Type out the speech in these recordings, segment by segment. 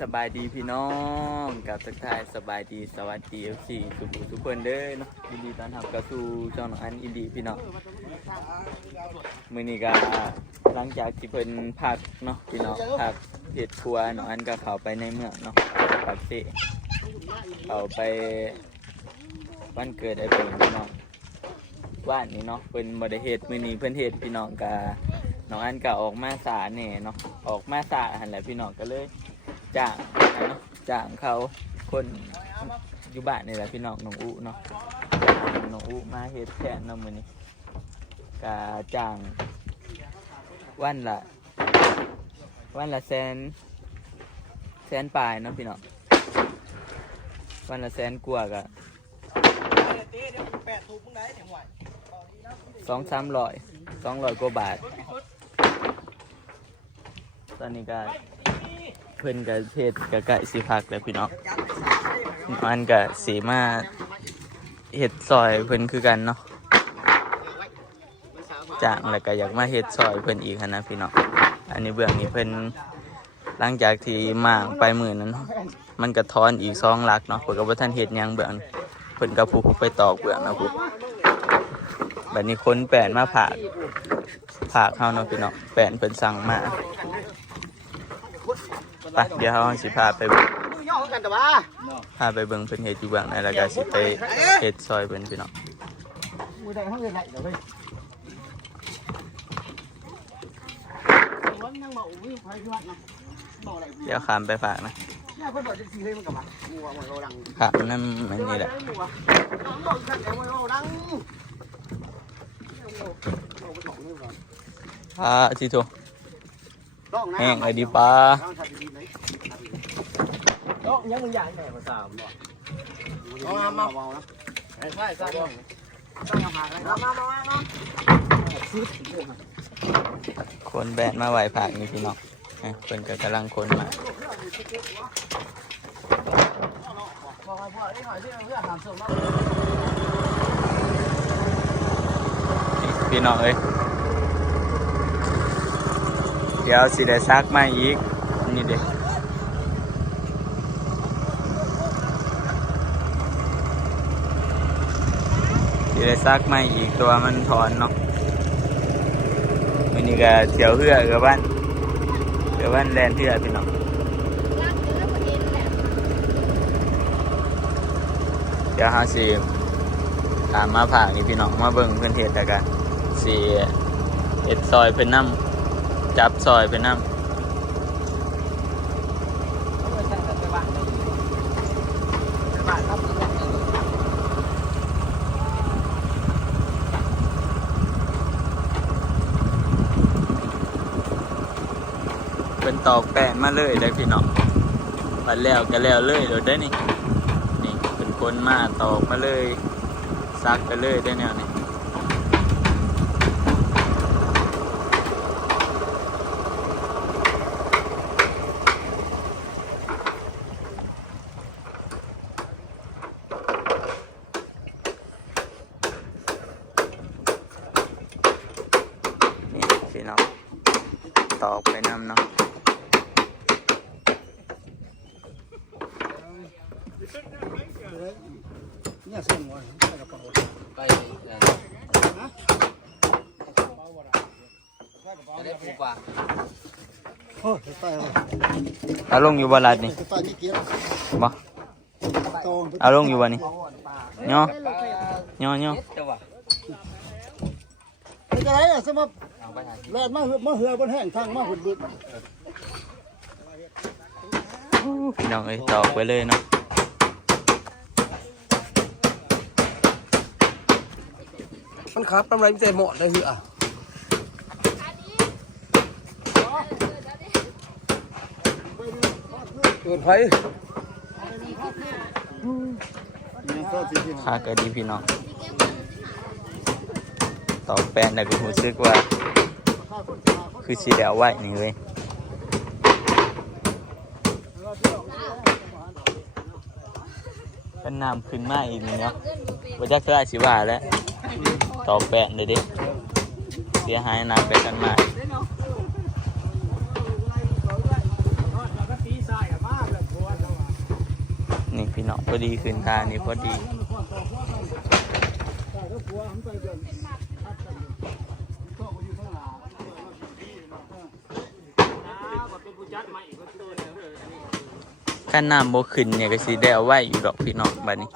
สบายดีพี่น้องกับทักทายสบายดีสวัสดีFCทุกคนเด้อเนาะยินดีต้อนรับเข้าสู่ช่องน้องอันอินดีพี่น้องมื้อนี้ก็หลังจากที่เพิ่นพักเนาะพี่น้องพักเฮ็ดครัวน้องอันก็เข้าไปในเมืองเนาะปากเสเข้าไปวันเกิดไอ้เพิ่นพี่น้องว่านนี้เนาะเพิ่นบ่ได้เฮ็ดมื้อนี้เพิ่นเฮ็ดพี่น้องก็น้องอันก็ออกมาสายแหน่เนาะออกมาสายหั่นแหละพี่น้องก็เลยจ้างเนาะจ้างเขาคนอยู่บ้านนี่แหละพี่น้องน้องอุเนาะน้องอุมาเฮ็ดแทนเนาะมื้อนี้ก็จ้างวันละแสนปลายเนาะพี่น้องวันละแสนกว่าก็200-300 กว่าบาทตอนนี้ก็เพิ่นกับเพศกับไก่สีพักแล้วพี่น้องมันกับสีมาเห็ดซอยเพิ่นคือกันเนาะจ้างแล้วก็อยากมาเห็ดซอยเพิ่นอีกนะพี่น้องอันนี้เบื้องนี้เพิ่นหลังจากที่มางไปมื้อนั้นมันก็ทอนอีก2 ลักเนาะเพิ่นก็บ่ทันเฮ็ดหยังเบื้องเพิ่นก็ผู้ไปตอกเบื้องนะผู้บัดนี้คนแป้นมาผากเฮาเนาะพี่น้องแป้นเพิ่นสั่งมาไปเดี๋ยวเราสิพาไปเบิ่งเพิ่นเฮ็ดอยู่บ้างนะแล้วก็สิไปเฮ็ดซอยเพิ่นพี่น้องเดี๋ยวข้ามไปฝากนะค่ะนั่นมันนี่แหละทีโตแห้งเลยดีป่ะยังมึงอยากไหนมาสามบ่มาใช่คนแบนมาไหวผักนี่พี่น้องเพิ่นก็กำลังคนมาพี่น้องเอ้ยเดี๋ยวสิได้ซักมาอีกนี่เด็กสิได้ซักมาอีกตัวมันถอนเนาะวันนี้ก็เที่ยวเหือกับบ้านแลนเหือพี่น้องเดี๋ยวหาสิตามมาผ่านี่พี่น้องมาเบิ่งเพื่อนเฮ็ดแล้วกันสิเฮ็ดซอยเป็นน้ำจับซอยเป็นน้ำเป็นตอกแป้นมาเลยได้พี่น้องมาแล้วก็แล้วเลยเดี๋ยวได้นี่เป็นคนมาตอกมาเลยซักไปเลยได้แนวนี้พี่น้องตอกไปน้ำเนาะเนี่ยส่งไว้ใส่กระเป๋าไปจะได้ปูปลาโอ้ยไปเลยเอาลงอยู่บนลาดนี่บ่เอาลงอยู่บนนี่ย่อจะไรอ่ะสมมติแล่นมาเหือบนแห้งทางมาหุ่นบึกพี่น้องเอ้ยตอกไปเลยเนาะมันครับทำไรไม่ใจเหมาะเลยเหรอเกิดไฟค่าก็ดีพี่น้องตอกแป้นแต่ก็รู้สึกว่าคือสีเดียวไว้นี่เลยเป็นน้ำขึ้นมาอีกนี่เนาะว่าจะได้สิว่าแล้วตอกแป้นเลยดิเสียหายน้ำไปกันมา พี่น้องพอดีขึ้นทางนี่พอดีขั้นน้ำบ่ขึ้นเนี่ยก็สิได้เอาไว้อยู่ดอกพี่น้องบัดนี้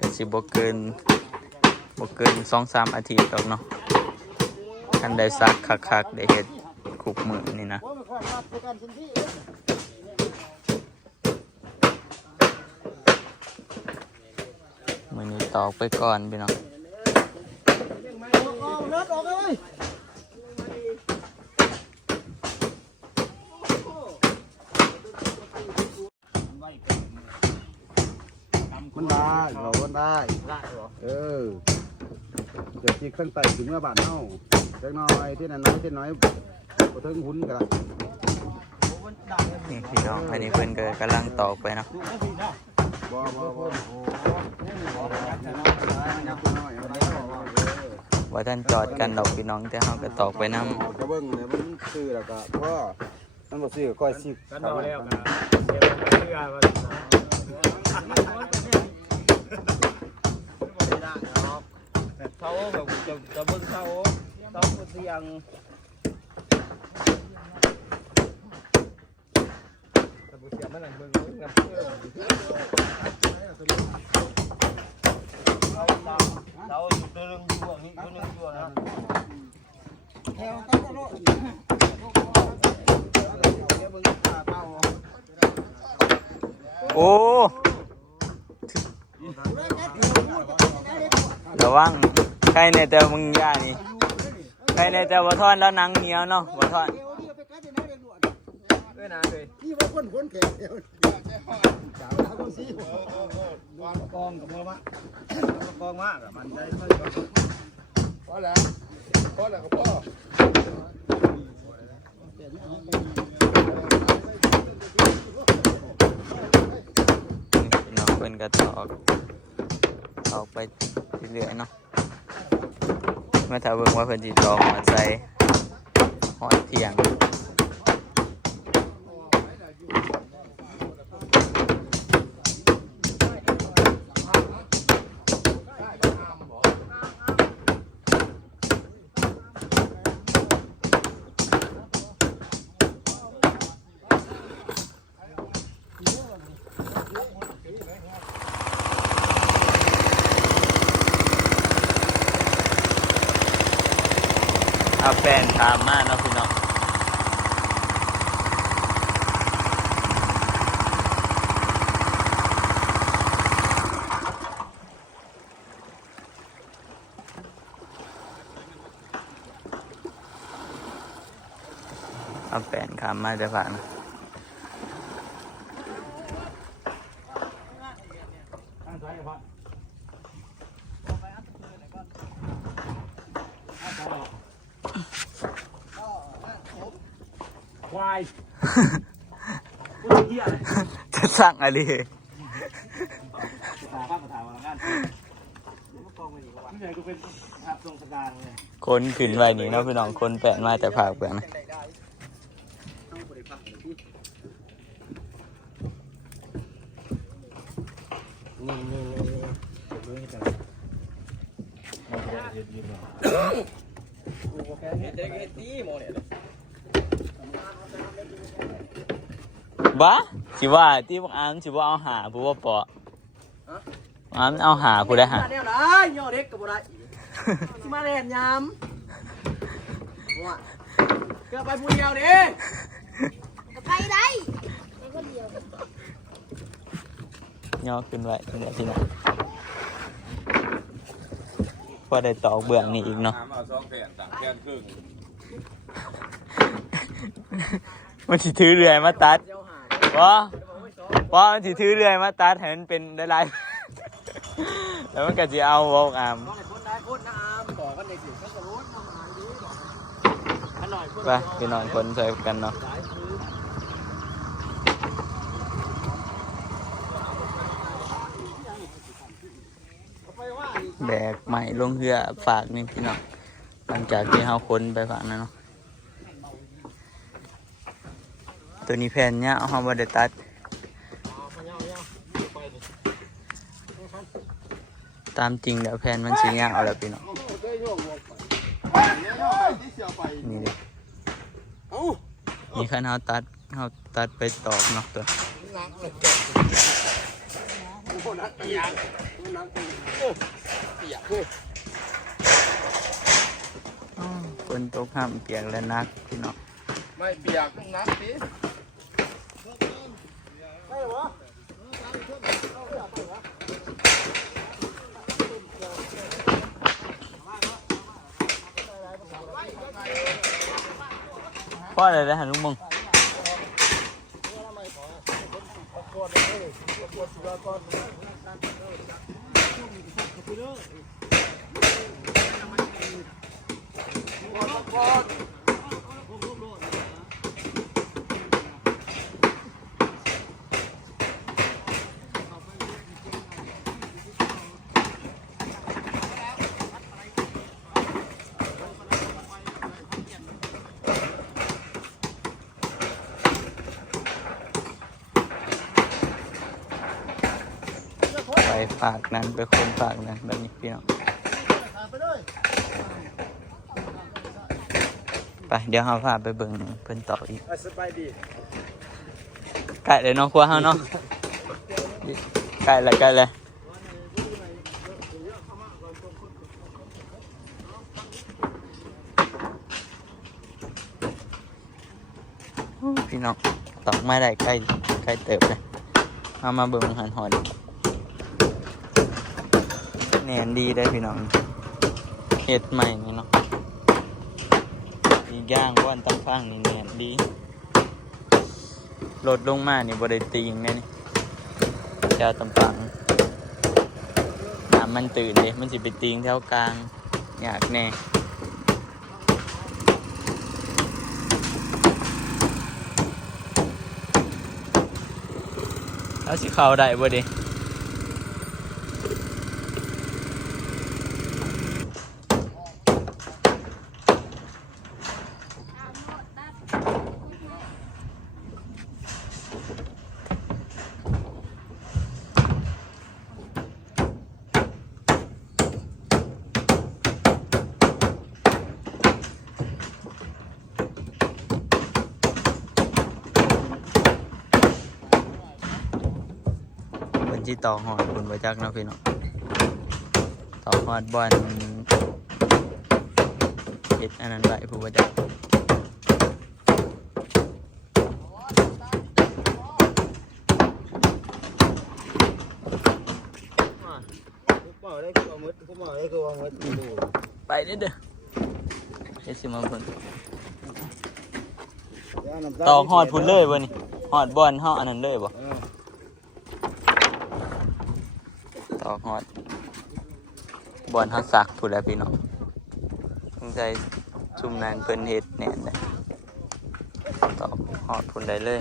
ก็สิบ่เกิน 2-3 อาทิตย์ดอกเนาะคันได้ซักคักๆได้เฮ็ดคุกมื้อนี่นะมื้อนี้ตอกไปก่อนพี่น้องมันได้เรามันได้เดี๋ยวจีกตั้งแต่ถึงเมื่อบาทเน่าเล็กน้อยที่น้อยที่น้อยก็ถึงหุ้นกันละ นี่พี่น้องอันนี้เพิ่นก็กำลังตอกไปเนาะว่าท่านจอดกันดอกพี่น้องแต่เฮาก็ตอกไปนำจะเบิ่งเนี่ยมันซื้อแล้วก็เพราะมันบ่ซื้อก็ก้อยสิกันเอาแล้วก็เขาแบบจะเบิ่งเขาต้องเสียงเสียงมันนั่นเบิ่งกับเราอยู่ตัวนึงอยู่นี่ตัวนึงอยู่นะโอ้ระวังใครในแต่มึงย่านี่ใครในแต่บ่ทอนแล้วหนังเหนียวเนาะบ่ทอนนี่ว่าคนแก่เดียวกองกับมือมะกองมากมันใจไม่พอแล้วก็พอพี่น้องเพิ่นก็ตอกไปเรื่อยๆเนาะเมื่อถ้าเบิ่งว่าเพิ่นสิตอกมาใส่หอดเที่ยงเอาแฟนถามมาเนาะพี่น้องเอาแฟนถามมาจะผ่านนะควายจะสั่งอะไรคนขึ้นไว้นี่เนาะพี่น้องคนแปลนมาแต่ภาคเปลือกนะบ้าสิว่าที่พวกอามสิว่าเอาหาผู้ว่าปออามเอาหาผู้ได้หาเนี่ยนะย่อเด็กกับบุได้มาเล่นยำเกือบไปผู้เดียวดิไปได้ย่อขึ้นไว้เดี๋ยวที่ไหนพอได้ตอกเบื้องนี่อีกเนาะมันสิถือเรื่อยมาตัดว่ามันสิถือเรื่อยมาตัดให้มันเป็นได้หลายแล้วมันก็จะเอาวงอามไปพี่น้องคนใส่กันเนาะแบกใหม่ลงเรือฝากนี่พี่น้องหลังจากที่เฮาคนไปฝากนั่นเนาะตัวนี้แผ่นเนี้ยเฮาบ่ได้ตัด ตามจริงเดี๋ยวแผนมันสิยาวแล้วพี่น้องนี่เด้นี่คันเฮาตัดไปตอกเนาะตัวฝนตกห้ามเปียกและนักพี่น้อง ไม่เปียกนักสิ เพราะอะไรนะฮะลุงมงไปฝากนั้นไปคนฝากนั้นแบบนี้พี่น้องไปเดี๋ยวเราพาไปเบิ่งเพิ่นต่ออีก สบายดี ใกล้เลยเนาะครัวเฮาเนาะใกล้เลยพี่น้องตอกไม่ได้ใกล้เติบเลยเอามาเบิ่งหันหอดแน่นดีได้พี่น้องเฮ็ดใหม่นี่เนาะอีกอย่างว่านตั้งฟังนี่แน่นดีลดลงมานี่บ่ได้ตีงแน่นี่แถวตำฟังน้ำมันตื่นเด้มันสิไปตีงแถวกลางยากแน่แล้วสิเข้าได้บ่เด้ที่ต่อหอดคุณประจักษ์นะพี่น้องต่อหอดบอลเฮ็ดอันนั้นไหวผู้ประจักษ์ไปเด้อเฮ็ดสิมาเพิ่นต่อหอดพุ่นเลยบ่นี่หอดบอลเฮาอันนั้นเลยบ่ต่อฮอดบอลฮักซักพูดแล้วพี่น้องสงสัยซุ่มนั้นเพิ่นเฮ็ดแน่นเลยต่อฮอดพูดได้เลย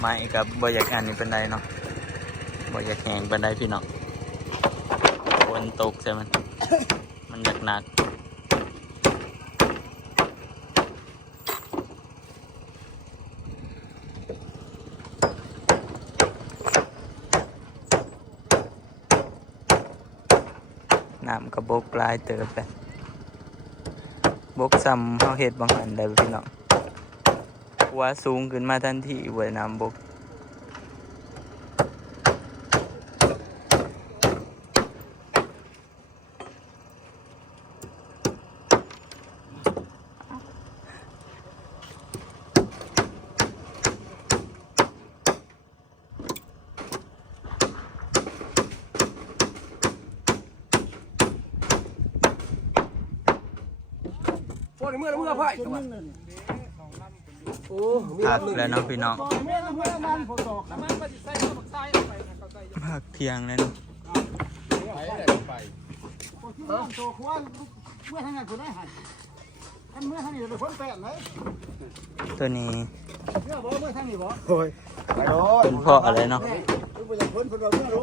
ไม้กับบ่อยากอันนี้เป็นไรเนาะบ่อยากแห้งเป็นไรพี่น้องฝนตกใช่ไหมมันอยากหนักน้ำกับบกลายเติบไปบกซ้ำเขาเห็ดบางอันได้พี่น้องว่าสูงขึ้นมาทันทีเวยน้ำบกโอ้ยเมื่อไพ่ ผักแล้วเนาะพี่น้องผักเที่ยงเลยเนาะ ตัวควายเมื่อทางไหนคนได้หันท่านเมื่อทางนี้เราพ้นแปดไหม ตัวนี้ เมื่อบ่เมื่อทางนี้บ่โอ้ยไปโดน เป็นพ่ออะไรเนาะ ไม่อยากพ้นคนเราเมื่อรู้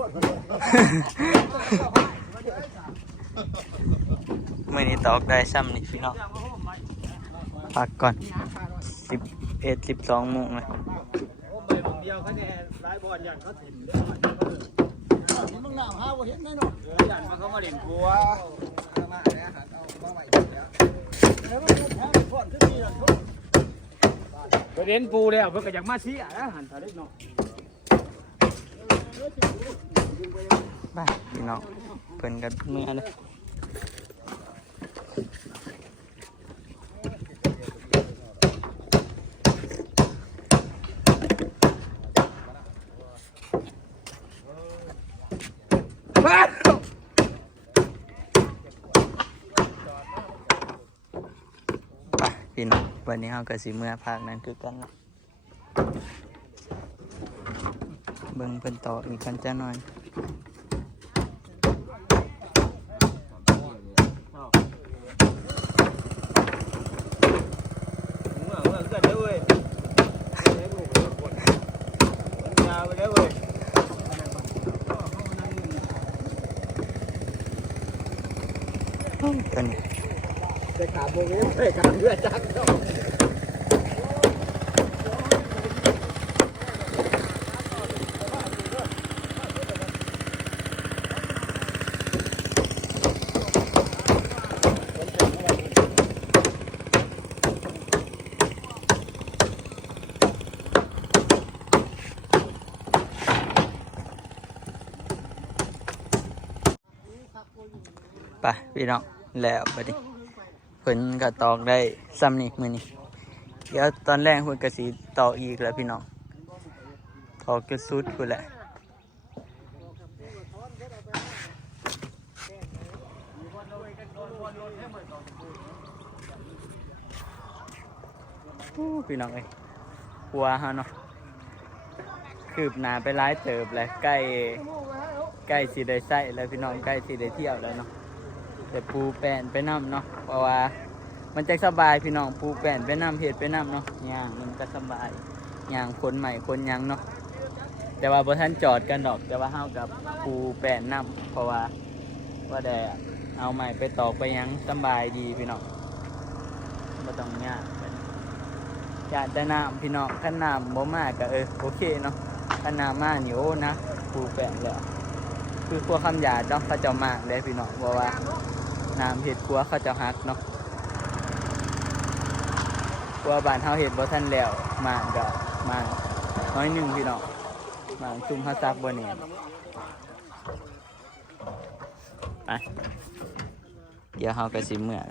มื่อนี้ตอกได้ซ้ำนี่พี่น้องพักก่อน11-12 โมงเลย เดียวคะแนนร้ายบอลอย่างเขาถิ่น มึงหนาวฮะว่าเห็นแน่นอน อย่างมาเขามาเล่นกลัว มาเนี่ยหันเอามาใหม่แล้วแล้วมันแพ้ก่อนขึ้นนี่แล้วทุก ไปเล่นปูแล้วเพื่อก็อยากมาชี้อ่ะหันตาเล็กเนาะ ไปพี่น้องเพิ่นกันเมื่อเลยไปพี่น้องวันนี้เราก็สิเมื่อภาคนั้นคือกันเนาะเบิ่งเพิ่นต่ออีกกันจ้าหน่อย เมื่อเกิดได้เว้ยยาวไปได้เว้ย ตัวนี้ แต่ขาโมงนี้ไม่ขาเลือดจักเนาะ ไปพี่น้องแล้วบัดนี้เพิ่นก็ตอกได้ซ้ำนี่มื้อนี้เดี๋ยวตอนแรกเพิ่นก็สิตอกอีกแล้วพี่น้องตอกจนสุดพุ่นแหละพี่น้องเอ้ยหัวเฮาเนาะคืบหน้าไปหลายเติบแล้วใกล้สิได้ใช้แล้วพี่น้องใกล้สิได้เที่ยวแล้วเนาะแต่ปูแป้นไปน้ำเนาะเพราะว่ามันจะสบายพี่น้องปูแป้นไปน้ำเห็ดไปน้ำเนาะย่างมันก็สบายย่างคนใหม่คนยังเนาะแต่ว่าบ่ทันจอดกันดอกแต่ว่าเฮากับปูแป้นน้ำเพราะว่าได้เอาใหม่ไปตอกไปยังสบายดีพี่น้องบ่ต้องยากอยากแต่น้ำพี่น้องคันน้ำบ่มากก็โอเคเนาะคันน้ำมากนี่โอ้นะปูแป้นแล้วคือพวกคำหยาดเนาะเขาจะมากเลยพี่น้องเพราะว่าน้ำเห็ดครัวเขาจะหักเนาะครัวบ้านเฮาเห็ดบ่ทันแล้วมากก็มากน้อยหนึ่งพี่น้องมากจุ่มเฮาซักบ่แน่ไปเดี๋ยวเฮาก็สิเมื่อ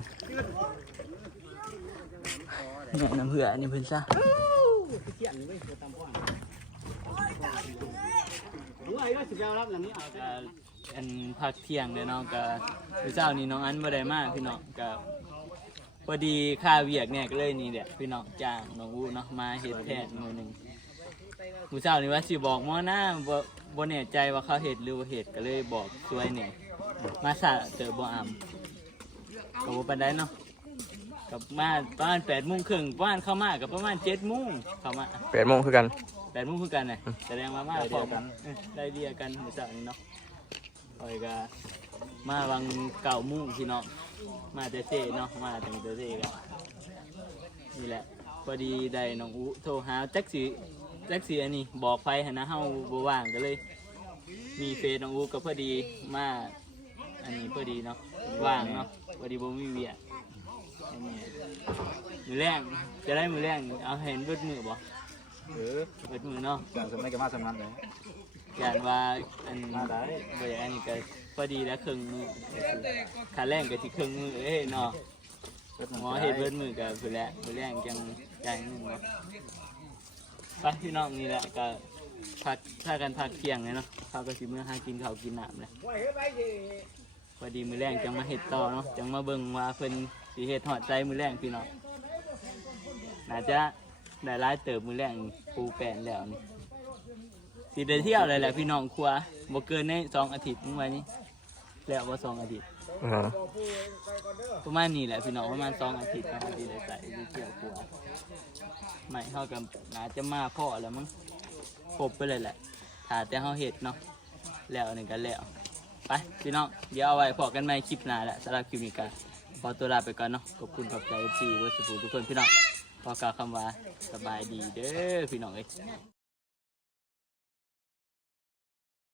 เนี่ยน้ำเหืออันนี้เพิ่นซะอันพักเที่ยงเด้อน้องก็เช้านี้น้องอันบ่ได้มาพี่น้องก็พอดีค่าเวียกเนี่ยก็เลยนี่แหละพี่น้องจ้างน้องอูเนาะมาเฮ็ดแทนมื้อนึงมื้อเช้านี้ว่าสิบอกหมอนะบ่แน่ใจว่าเขาเฮ็ดหรือบ่เฮ็ดก็เลยบอกช่วยเนี่ยมาซะเจอบ่อำก็บ่ปานใดเนาะกับมาประมาณ 8:30 นประมาณเข้ามาก็ประมาณ 7:00 นเข้ามา 8 โมงคือกัน 8:00 นคือกันน่ะแสดงว่ามาพร้อมกันได้เดียกันมื้อเช้านี้เนาะคอยก็มาวัง9:00 นพี่น้องมาแต่เซ่เนาะมาตั้งแต่เซ่กันนี่แหละพอดีได้น้องอุโทรหาจักสิอันนี้บอกไฟหั่นนะเฮาบ่ว่างก็เลยมีเฟซน้องอุก็พอดีมาอันนี้พอดีเนาะว่างเนาะพอดีบ่มีเวียอันนี้มื้อแรงจะได้มื้อแรงเอาเห็นเบิดมื้อบ่เบิดมื้อเนาะ การสมัยก็มาสำนักเลย ย่านว่าอันบ่อยากอันนี้ก็พอดีแล้วครึ่งมือขาแรงก็สิครึ่งมือเนาะหมอเฮ็ดเบิดมือก็พุ่นแหละมื้อแรงจังใจนึงเนาะไปพี่น้องนี่แหละก็พักถ้ากันพักเที่ยงเลยเนาะเขาก็สิมื้อหากินข้าวกินน้ำเลยพอดีมื้อแรงจังมาเฮ็ดต่อเนาะจังมาเบิ่งว่าเพิ่นสิเฮ็ดฮอดใจมื้อแรงพี่น้องน่าจะ ได้ร้ายเติบมือแรงปูแปนแล้วนี่สิได้เที่ยวเลยแหละพี่น้องครัวบ่เกินใน2 อาทิตย์มื้อวานนี้แล้วบ่2 อาทิตย์ประมาณนี้แหละพี่น้องประมาณ2 อาทิตย์นะครับที่ได้ใส่ได้เที่ยวครัวไม่เฮากับน่าจะมาพอแล้วมั้งครบไปเลยแหละถ้าแต่เฮาเฮ็ดเนาะแล้วนี่ก็แล้วไปพี่น้องเดี๋ยวเอาไว้พอกันใหม่คลิปหน้าแหละสำหรับคลิปนี้ก็ขอตัวลาไปก่อนเนาะขอบคุณขอบใจที่ทุกคนพี่น้องขอกล่าวคำว่าสบายดีเด้อพี่น้องเอ้ย